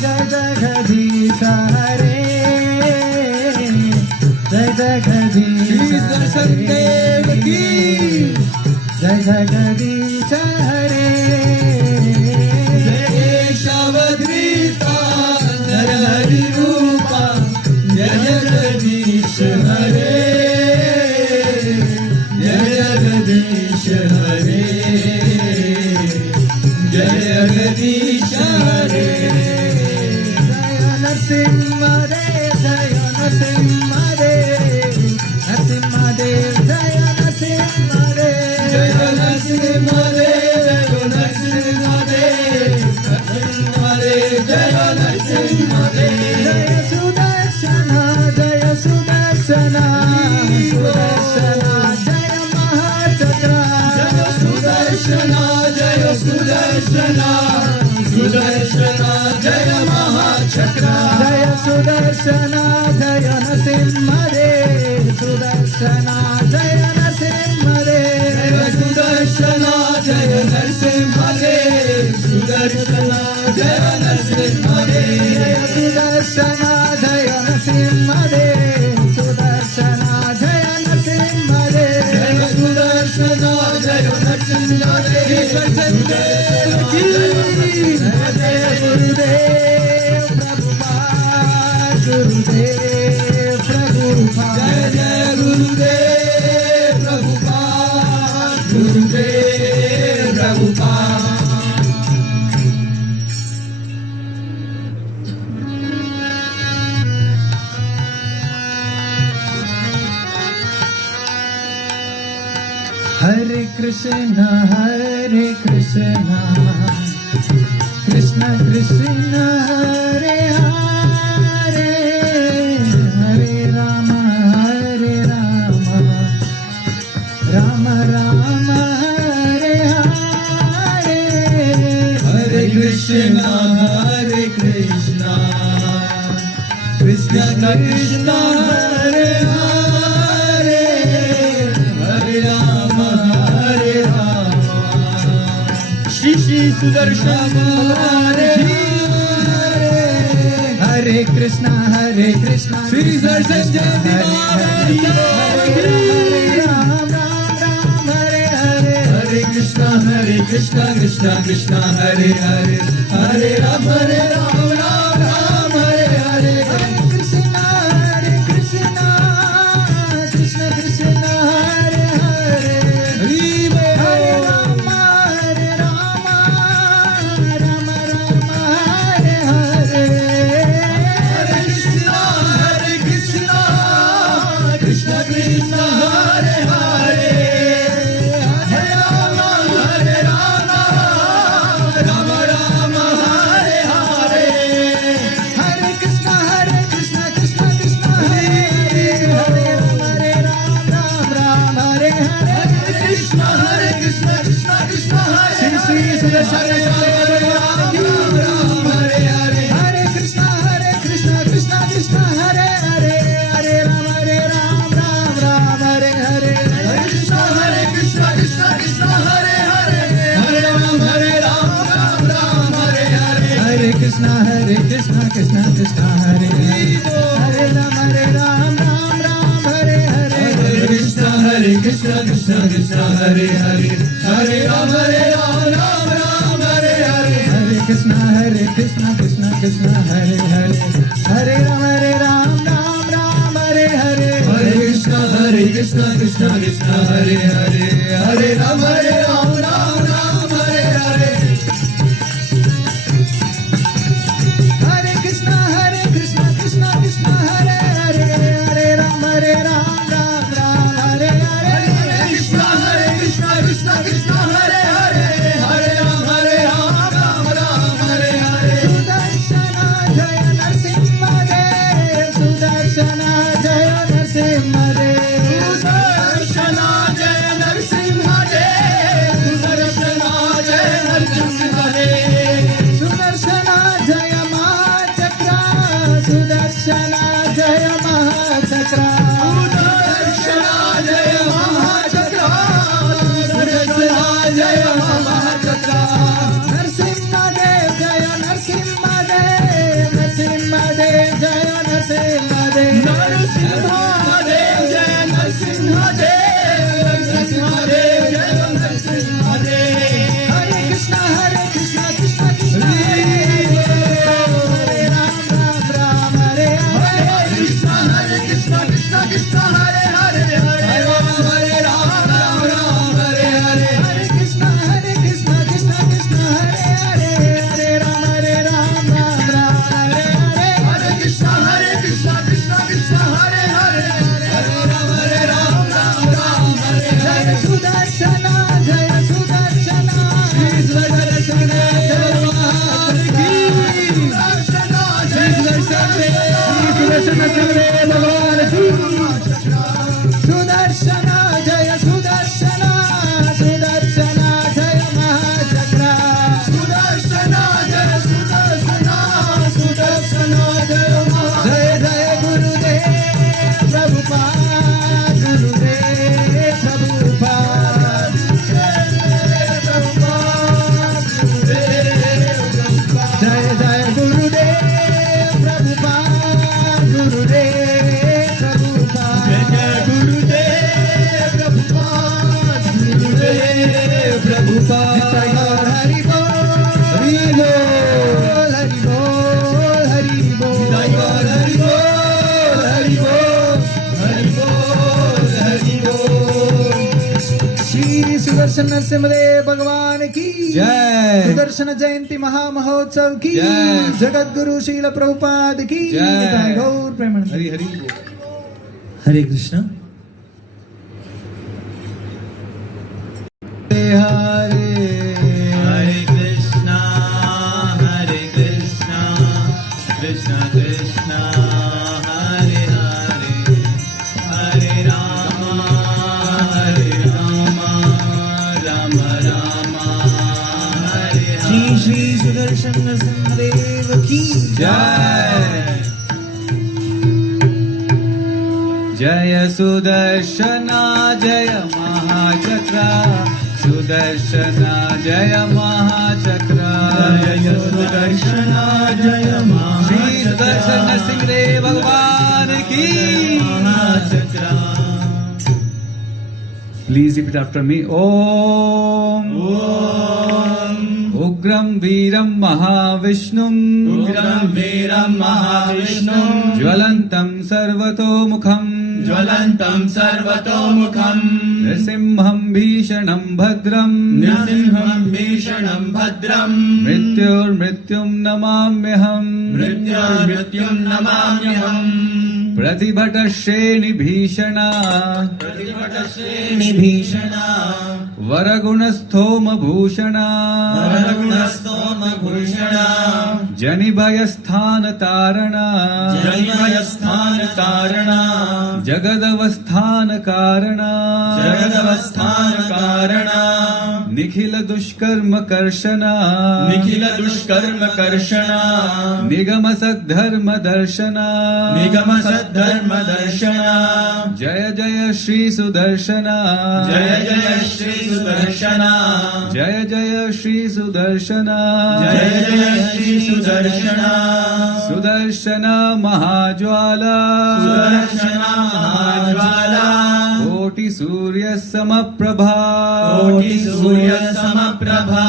जय जगदीश हरे, जय जगदीश दर्शन देव की जय जगदीश हरे, जय केशवधृता नर हरि रूपा जय जगदीश हरे, जय जगदीश हरे, जय जगदीश हरे, जय नरसिंह देव, जय नरसिंह देव, नरसिंह देव, जय नरसिंह देव, जय नरसिंह देव, जय नरसिंह देव, नरसिंह देव, जय नरसिंह देव, जय सुदर्शन, जय सुदर्शन, सुदर्शन, जय महाचक्र, जय सुदर्शन, जय सुदर्शन, सुदर्शन, जय महाचक्र, जय सुदर्शन, जय नरसिंह देव, सुदर्शन, जय नरसिंह देव, जय सुदर्शन, जय नरसिंह देव, सुदर्शन, जय नरसिंह देव, जय सुदर्शन, जय नरसिंह देव, सुदर्शन, जय नरसिंह देव, जय सुदर्शन, जय नरसिंह देव, देव की जय गुरुदेव प्रभुपाद, गुरुदेव प्रभुपाद, जय जय गुरुदेव प्रभुपाद, गुरुदेव प्रभुपाद। हरे कृष्ण कृष्ण कृष्ण हरे हरे, हरे राम राम राम हरे हरे, हरे कृष्णा कृष्ण कृष्ण हरे हरे, हरे राम श्री श्री सुदर्शन हरे हरे कृष्ण श्री दर्शन जयंती महाराज हरे राम राम हरे हरे, हरे कृष्ण कृष्ण कृष्ण हरे हरे, हरे राम राम राम हरे हरे, हरे कृष्ण कृष्ण कृष्ण हरे हरे, हरि हरे बोल। राम राम राम हरे हरे, हरे कृष्ण कृष्ण कृष्ण हरे हरे, हरे राम राम राम हरे हरे, हरे कृष्ण कृष्ण कृष्ण हरे हरे, हरे राम राम हरे हरे, हरे कृष्ण कृष्ण कृष्ण हरे श्री सुदर्शन राम राम हरे हरे, हरे कृष्ण कृष्ण कृष्ण हरे हरे, हरे राम राम हरे हरे, हरे कृष्ण कृष्ण कृष्ण हरे हरे, हरे राम राम हरे हरे, हरे कृष्ण कृष्ण कृष्ण हरे हरे, हरे राम राम हरे हरे, हरे कृष्ण कृष्ण कृष्ण हरे हरे, हरे राम राम हरे हरे, हरे कृष्ण कृष्ण कृष्ण हरे हरे, हरे राम राम हरे हरे, हरे कृष्ण कृष्ण कृष्ण हरे हरे, हरे राम राम हरे हरे, हरे कृष्ण कृष्ण कृष्ण हरे हरे, हरे राम हरे कृष्ण कृष्ण कृष्ण हरे हरे, हरे राम हरे हरे, सुदर्शन जय नरसिंह देव, सुदर्शन जय नरसिंह देव, सुदर्शन जय नरसिंह देव, सिंहदेव भगवान की सुदर्शना जय सुदर्शना सुदर्शना जय महाचक्रा सुदर्शना जय सुदर्शना सुदर्शना जय जय जय गुरुदेव प्रभुपाद गुरुदेव प्रभुपाद जय जय गुरुदेव प्रभुपाद गुरुदेव प्रभुपाद जय जय गुरुदेव प्रभुपाद गुरुदेव प्रभुपाद हरि बोल हरि बोल हरि बोल हरि जय बोल हरि बोल हरि बोल हरि बोल हरि बोल श्री सुदर्शन नरसिंहदेव भगवान की जय। सुदर्शन जयंती महामहोत्सव की जय। जगत गुरु श्रील प्रभुपाद की जय। गौर प्रेमानंद हरि हरि हरे कृष्ण हरे Hare Krishna, Hare Krishna, Krishna Krishna, Hare Hare, Hare Rama, Hare Rama, Rama Rama, Hare Shri Hare. Shri Sudarshan Narasimhadeva की जय जय सुदर्शना जय महाचक्रा सुदर्शना जय महाचक्रा जय सुदर्शना जय श्री सुदर्शन नरसिंहदेव भगवान की महाचक्रा. Please repeat after me. Om Ugram Veeram Mahavishnum उग्रं वीरं महाविष्णुं Jwalantam Sarvatomukham ज्वलन्तं सर्वतोमुखं Nrsimham Bhishanam Bhadram नृसिंहं भीषणं भद्रं Mrityur Namamyaham मृत्युर्मृत्युं नमाम्यहम् Pratibhatashreni Bhishana प्रतिभटश्रेणि भीषणा Varagunasthoma Bhushana वरगुणस्तोमभूषणा Janibhayasthana Tarana जनिमयस्थानकारणा Jagadavasthana Karana जगदवस्थानकारणा Nikhila Dushkarma Karshana निखिलदुष्कर्मकर्षणा Nigamasadharma Darshana निगमसद्धर्मदर्शना Jaya Jaya Shri Sudarshana जय जय Shri Sudarshana Jaya Jaya Shri Sudarshana जय जय Shri Sudarshana Sudarshana Mahajwala Sudarshana महाज्वाला Koti Surya Samaprabha कोटि सूर्य समप्रभा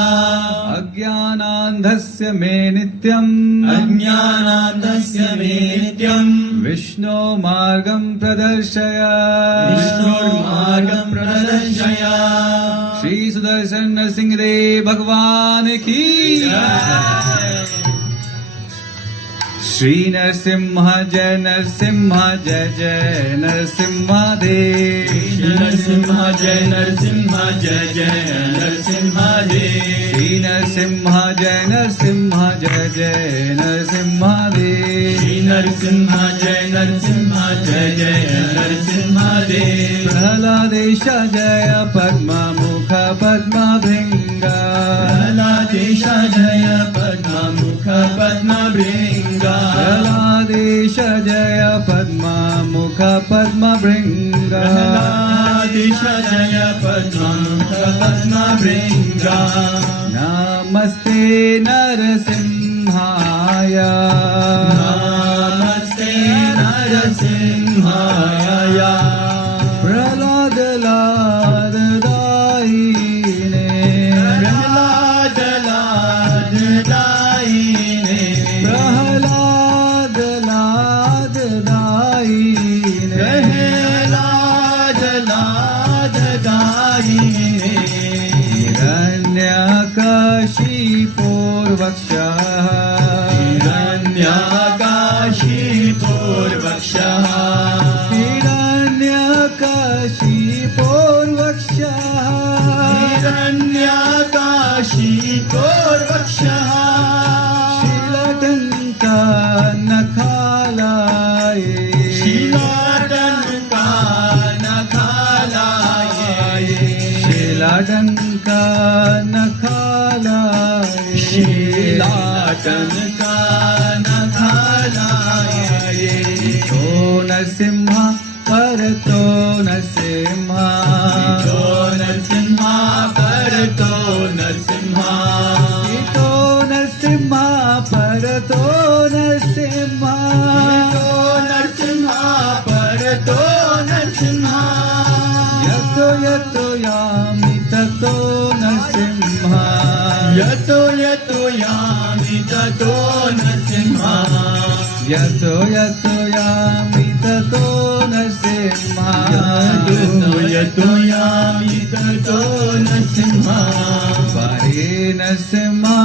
Ajnanandhasya me nityam अज्ञानान्धस्य मे नित्यम् Vishnu Margam Pradarshaya विष्णुर्मार्गं प्रदर्शय Shri Sudarshan Nrsimhadev Bhagwan ki Shri Narsimha Jai Narsimha Jai Jai Narsimha Dev Shri Narasimha जय नरसिंह जय जय Narsingh Dev Shri Narsimha Jai Narsimha Jai Jai Narsimha Dev Shri Narasimha जय नरसिंह जय जय Narsingh Dev Prahaladesha Jaya Padma Mukha Padma Bringa प्रहलादेश जय पद्मा मुख Padma भृंगा Prahaladesha Jaya Padma Mukha Padma Bringa प्रहलादेश जय पद्मा मुख पद्मा भृंगा Namaste Narasimhaya नमस्ते नरसिंहाय Prahlad Lad Daine प्रहलाद लाद दायिने Prahlad Lad Daine प्रहलाद लाद दायिने Hiranyakashiporvaksha हिरण्याकाशीपूर्वक्षः Hiranyakashiporvaksha हिरण्याकाशीपूर्वक्षः Shilakanta Nakhalaye टनका नखाला ये तो नरसिंहा करतो नरसिंहा तो नरसिंहा करतो नरसिंहा तो नरसिंहा परतो नरसिंहा तो नरसिंहा परतो नरसिंहा यतो यतो यामि ततो नरसिंहा यतो यतो यामि ततो नरसिंहा यतो यतो यामि ततो नरसिंहा यतो यामि ततो नरसिंहा बाहे नरसिंहा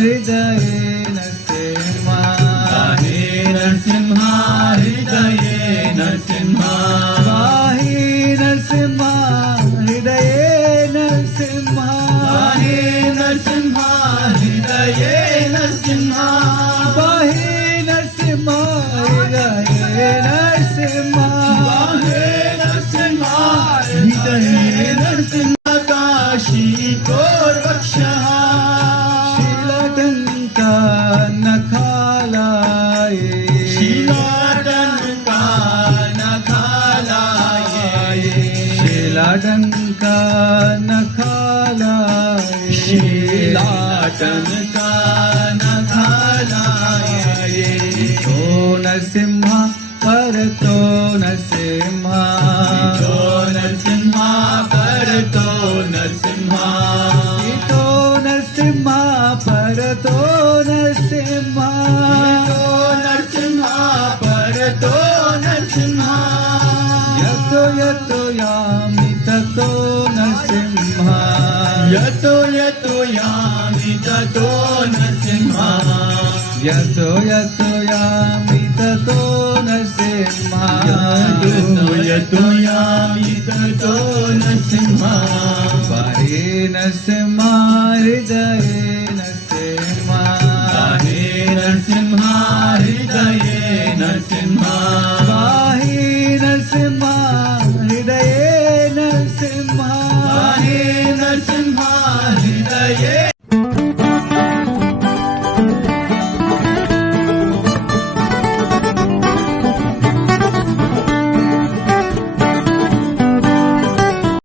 हृदये नरसिंहा हे नरसिंहा हृदये नरसिंहा बाहे नरसिंहा हृदये नरसिंहा हे नरसिंहा हृदये नरसिंहा बाहे नरसिंहा हृदये नरसिंहा हे नरसिंहा हृदये नरसिंहा काशी कोर्वक्षः शीलटङ्का नखालाय शीलाटनका नखालाय शीलाटङ्का नखालाय शीलाटनका नखालाय तो नरसिंहा परतो नरसिंहा तो नरसिंहा परतो नरसिंहा तो नरसिंहा परतो नरसिंहा तो नरसिंहा परतो नरसिंहा यतो यतो यामि ततो नरसिंहा यतो यतो यामि ततो नरसिंहा यतो यतो यामि ततो नरसिंहा यतो यामि ततो नरसिंहा बाहे नरसिंहा हृदये